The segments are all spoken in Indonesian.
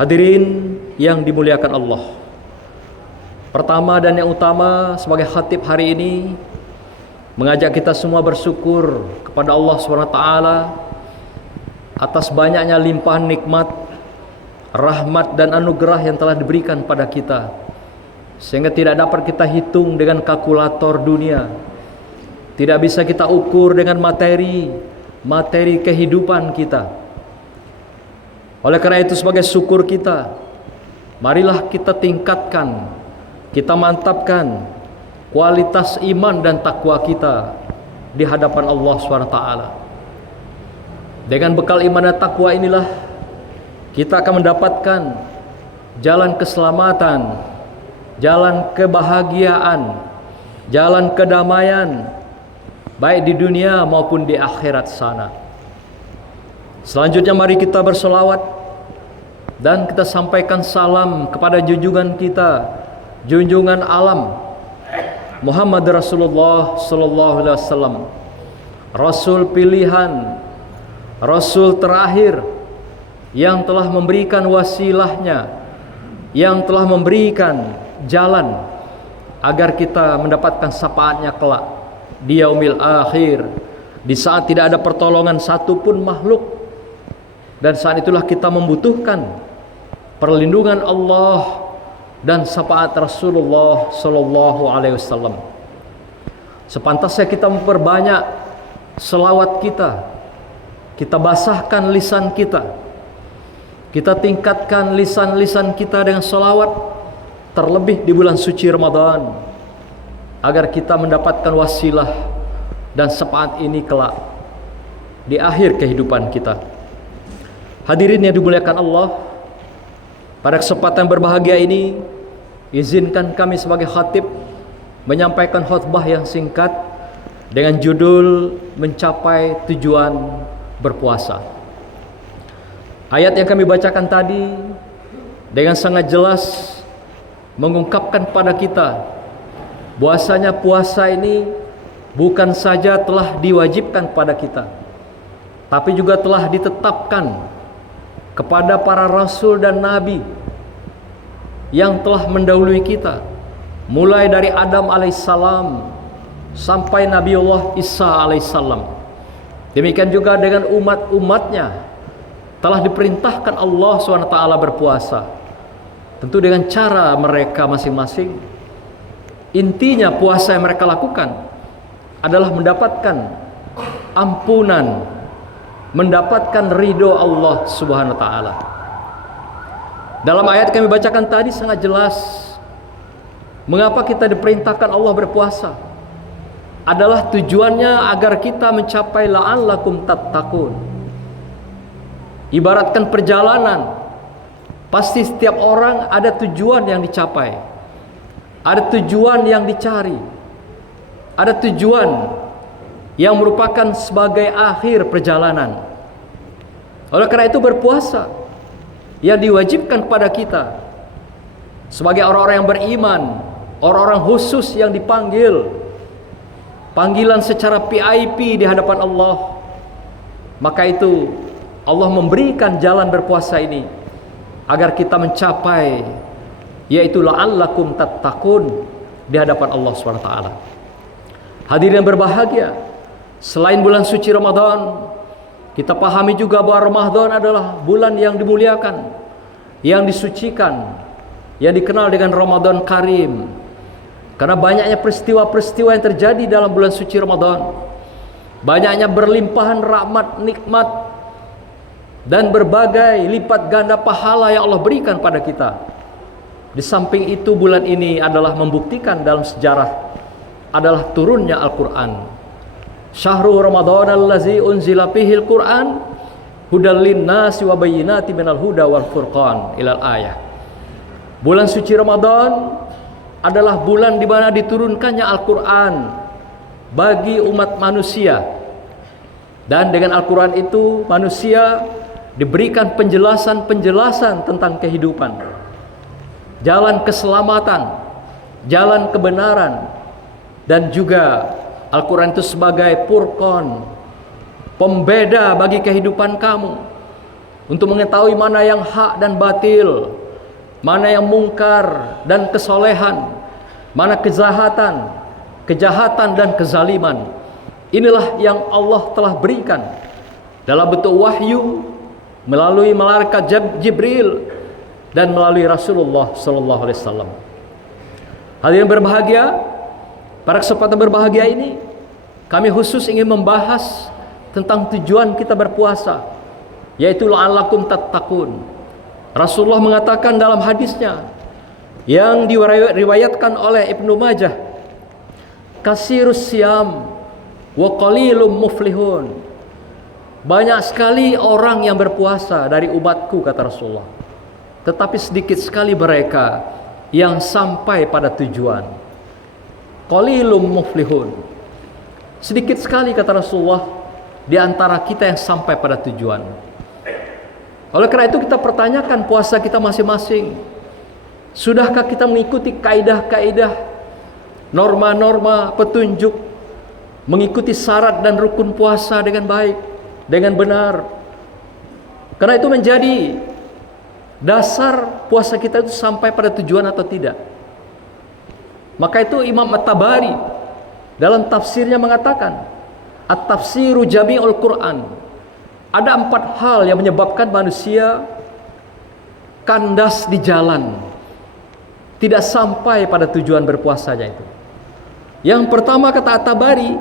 Hadirin yang dimuliakan Allah, pertama dan yang utama sebagai khatib hari ini mengajak kita semua bersyukur kepada Allah SWT atas banyaknya limpahan nikmat, rahmat dan anugerah yang telah diberikan pada kita, sehingga tidak dapat kita hitung dengan kalkulator dunia, tidak bisa kita ukur dengan materi kehidupan kita. Oleh karena itu, sebagai syukur kita, marilah kita tingkatkan, kita mantapkan kualitas iman dan takwa kita di hadapan Allah SWT. Dengan bekal iman dan takwa inilah kita akan mendapatkan jalan keselamatan, jalan kebahagiaan, jalan kedamaian, baik di dunia maupun di akhirat sana. Selanjutnya mari kita berselawat dan kita sampaikan salam kepada junjungan kita, junjungan alam, Muhammad Rasulullah sallallahu alaihi wasallam, Rasul pilihan, Rasul terakhir yang telah memberikan wasilahnya, yang telah memberikan jalan agar kita mendapatkan syafaatnya kelak di yaumil akhir, di saat tidak ada pertolongan satupun makhluk. Dan saat itulah kita membutuhkan perlindungan Allah dan syafaat Rasulullah sallallahu alaihi wasallam. Sepantasnya kita memperbanyak selawat kita. Kita basahkan lisan kita. Kita tingkatkan lisan-lisan kita dengan selawat, terlebih di bulan suci Ramadan, agar kita mendapatkan wasilah dan syafaat ini kelak di akhir kehidupan kita. Hadirin yang dimuliakan Allah, pada kesempatan berbahagia ini izinkan kami sebagai khatib menyampaikan khutbah yang singkat dengan judul Mencapai Tujuan Berpuasa. Ayat yang kami bacakan tadi dengan sangat jelas mengungkapkan pada kita bahwasanya puasa ini bukan saja telah diwajibkan pada kita, tapi juga telah ditetapkan kepada para rasul dan nabi yang telah mendahului kita, mulai dari Adam alaihissalam sampai Nabiullah Isa alaihissalam. Demikian juga dengan umat-umatnya telah diperintahkan Allah SWT berpuasa, tentu dengan cara mereka masing-masing. Intinya puasa yang mereka lakukan adalah mendapatkan ampunan, mendapatkan ridho Allah Subhanahu wa taala. Dalam ayat kami bacakan tadi sangat jelas mengapa kita diperintahkan Allah berpuasa. Adalah tujuannya agar kita mencapai la'allakum tattaqun. Ibaratkan perjalanan, pasti setiap orang ada tujuan yang dicapai, ada tujuan yang dicari, ada tujuan yang merupakan sebagai akhir perjalanan. Oleh karena itu berpuasa yang diwajibkan kepada kita sebagai orang-orang yang beriman, orang-orang khusus yang dipanggil, panggilan secara VIP di hadapan Allah. Maka itu Allah memberikan jalan berpuasa ini agar kita mencapai, yaitu la'allakum tattaqun, di hadapan Allah SWT. Hadirin yang berbahagia, selain bulan suci Ramadan, kita pahami juga bahwa Ramadan adalah bulan yang dimuliakan, yang disucikan, yang dikenal dengan Ramadan Karim. Karena banyaknya peristiwa-peristiwa yang terjadi dalam bulan suci Ramadan, banyaknya berlimpahan rahmat, nikmat, dan berbagai lipat ganda pahala yang Allah berikan pada kita. Di samping itu, bulan ini adalah membuktikan dalam sejarah adalah turunnya Al-Quran. Syahrul Ramadan allazi unzila fihil Quran hudal linnasi wa bayyinatin minal huda wal furqan ilal ayah. Bulan suci Ramadan adalah bulan di mana diturunkannya Al-Quran bagi umat manusia. Dan dengan Al-Quran itu manusia diberikan penjelasan-penjelasan tentang kehidupan, jalan keselamatan, jalan kebenaran, dan juga Al-Quran itu sebagai furqan, pembeda bagi kehidupan kamu, untuk mengetahui mana yang hak dan batil, mana yang mungkar dan kesolehan, mana kejahatan dan kezaliman. Inilah yang Allah telah berikan dalam bentuk wahyu melalui malaikat Jibril dan melalui Rasulullah sallallahu alaihi wasallam. Hadirin berbahagia, pada kesempatan berbahagia ini kami khusus ingin membahas tentang tujuan kita berpuasa, yaitu la'allakum tattaqun. Rasulullah mengatakan dalam hadisnya yang diriwayatkan oleh Ibnu Majah, kasirus siyam wa qalilum muflihun. Banyak sekali orang yang berpuasa dari umatku, kata Rasulullah, tetapi sedikit sekali mereka yang sampai pada tujuan. Qalilum muflihun. Sedikit sekali, kata Rasulullah, di antara kita yang sampai pada tujuan. Oleh karena itu kita pertanyakan puasa kita masing-masing. Sudahkah kita mengikuti kaidah-kaidah, norma-norma, petunjuk, mengikuti syarat dan rukun puasa dengan baik, dengan benar? Karena itu menjadi dasar puasa kita itu sampai pada tujuan atau tidak. Maka itu Imam At-Tabari dalam tafsirnya mengatakan, At-tafsiru jami'ul Quran. Ada 4 hal yang menyebabkan manusia kandas di jalan, tidak sampai pada tujuan berpuasanya itu. Yang pertama, kata At-Tabari,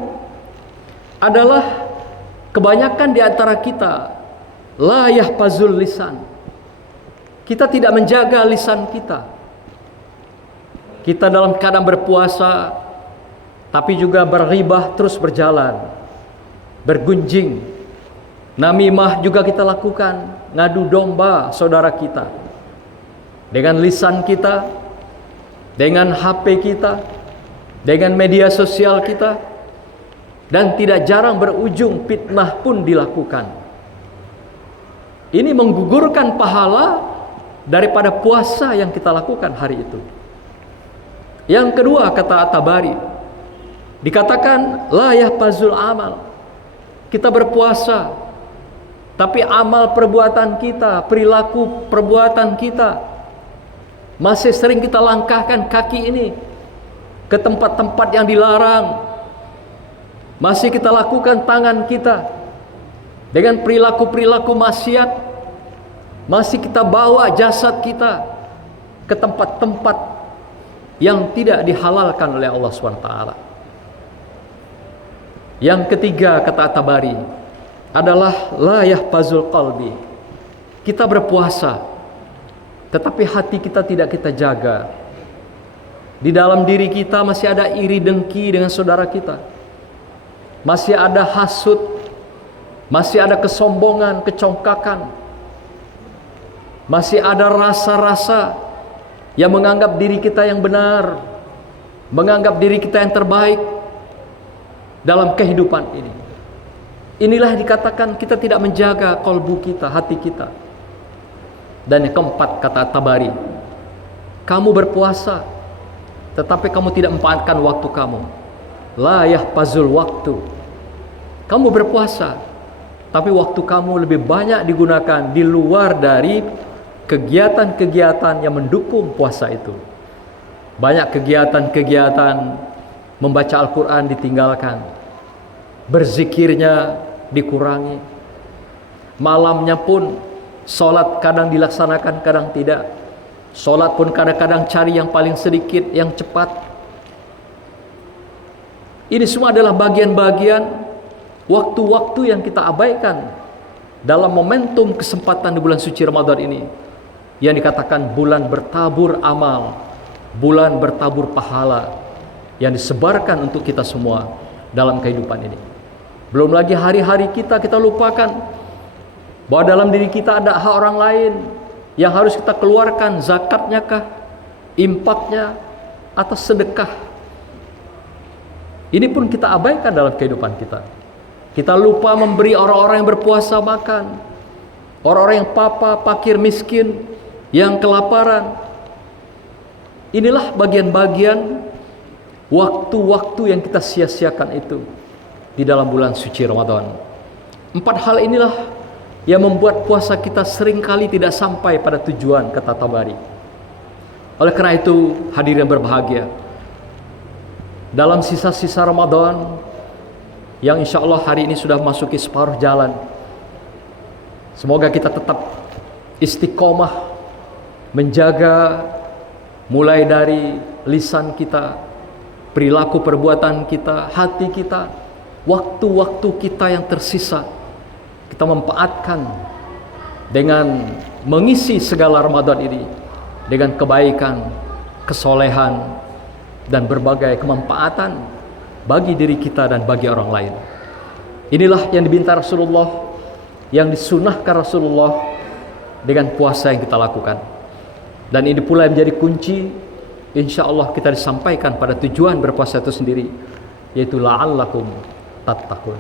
adalah kebanyakan di antara kita la yahfazul lisan. Kita tidak menjaga lisan kita. Kita dalam keadaan berpuasa, tapi juga berghibah terus berjalan, bergunjing. Namimah juga kita lakukan, ngadu domba saudara kita dengan lisan kita, dengan HP kita, dengan media sosial kita, dan tidak jarang berujung fitnah pun dilakukan. Ini menggugurkan pahala daripada puasa yang kita lakukan hari itu. Yang kedua, kata At-Tabari, dikatakan la yahfazul amal. Kita berpuasa, tapi amal perbuatan kita, perilaku perbuatan kita, masih sering kita langkahkan kaki ini ke tempat-tempat yang dilarang. Masih kita lakukan tangan kita dengan perilaku-perilaku maksiat. Masih kita bawa jasad kita ke tempat-tempat yang tidak dihalalkan oleh Allah SWT. Yang ketiga, kata At-Tabari, adalah la yahfazul qalbi. Kita berpuasa, tetapi hati kita tidak kita jaga. Di dalam diri kita masih ada iri dengki dengan saudara kita, masih ada hasud, masih ada kesombongan, kecongkakan, masih ada rasa-rasa yang menganggap diri kita yang benar, menganggap diri kita yang terbaik dalam kehidupan ini. Inilah dikatakan kita tidak menjaga kolbu kita, hati kita. Dan yang keempat, kata Tabari, kamu berpuasa, tetapi kamu tidak memanfaatkan waktu kamu. La yahfazul waktu. Kamu berpuasa, tapi waktu kamu lebih banyak digunakan di luar dari kegiatan-kegiatan yang mendukung puasa itu. Banyak kegiatan-kegiatan membaca Al-Quran ditinggalkan, berzikirnya dikurangi, malamnya pun sholat kadang dilaksanakan, kadang tidak. Sholat pun kadang-kadang cari yang paling sedikit, yang cepat. Ini semua adalah bagian-bagian waktu-waktu yang kita abaikan dalam momentum kesempatan di bulan suci Ramadan ini, yang dikatakan bulan bertabur amal, bulan bertabur pahala yang disebarkan untuk kita semua dalam kehidupan ini. Belum lagi hari-hari kita lupakan bahwa dalam diri kita ada hak orang lain yang harus kita keluarkan, zakatnya kah, infaknya, atau sedekah. Ini pun kita abaikan dalam kehidupan kita. Kita lupa memberi orang-orang yang berpuasa makan, orang-orang yang fakir miskin, yang kelaparan. Inilah bagian-bagian waktu-waktu yang kita sia-siakan itu di dalam bulan suci Ramadan. 4 hal inilah yang membuat puasa kita seringkali tidak sampai pada tujuan, kata Tabari. Oleh karena itu, hadirin berbahagia, dalam sisa-sisa Ramadan yang insya Allah hari ini sudah memasuki separuh jalan, semoga kita tetap istiqomah menjaga mulai dari lisan kita, perilaku perbuatan kita, hati kita, waktu-waktu kita yang tersisa kita manfaatkan dengan mengisi segala Ramadan ini dengan kebaikan, kesolehan, dan berbagai kemanfaatan bagi diri kita dan bagi orang lain. Inilah yang diminta Rasulullah, yang disunahkan Rasulullah dengan puasa yang kita lakukan. Dan ini pula yang menjadi kunci, insya Allah kita disampaikan pada tujuan berpuasa itu sendiri, yaitu la'allakum tattaqun.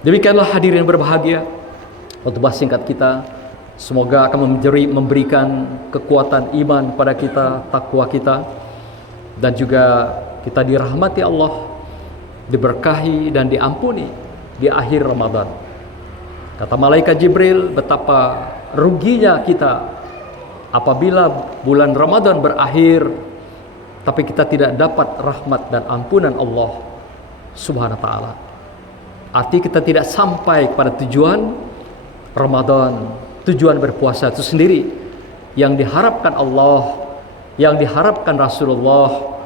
Demikianlah hadirin berbahagia, khutbah singkat kita. Semoga akan memberikan kekuatan iman pada kita, takwa kita, dan juga kita dirahmati Allah, diberkahi dan diampuni di akhir Ramadan. Kata malaikat Jibril, betapa ruginya kita apabila bulan Ramadan berakhir tapi kita tidak dapat rahmat dan ampunan Allah Subhanahu wa taala. Arti kita tidak sampai kepada tujuan Ramadan, tujuan berpuasa itu sendiri yang diharapkan Allah, yang diharapkan Rasulullah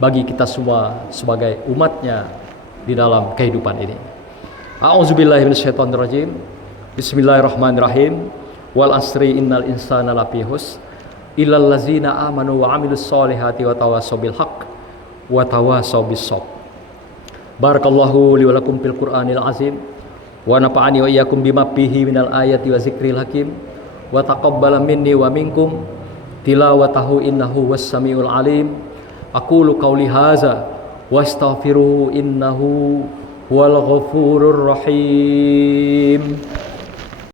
bagi kita semua sebagai umatnya di dalam kehidupan ini. A'udzubillahi minasyaitonirrajim. Bismillahirrahmanirrahim. Wal asri innal insana lafi khusr illal ladzina amanu wa amilus solihati wa tawassaw bil haqq wa tawassaw bis sabr. Barakallahu li wa lakum fil Qur'anil azim wa nafa'ani wa iyyakum bima fihi minal ayati wa zikril hakim wa taqabbala minni wa minkum tilawatahu innahu was-sami'ul alim. Aqulu qawli hadza wa astaghfiruhu innahu huwal ghafurur rahim.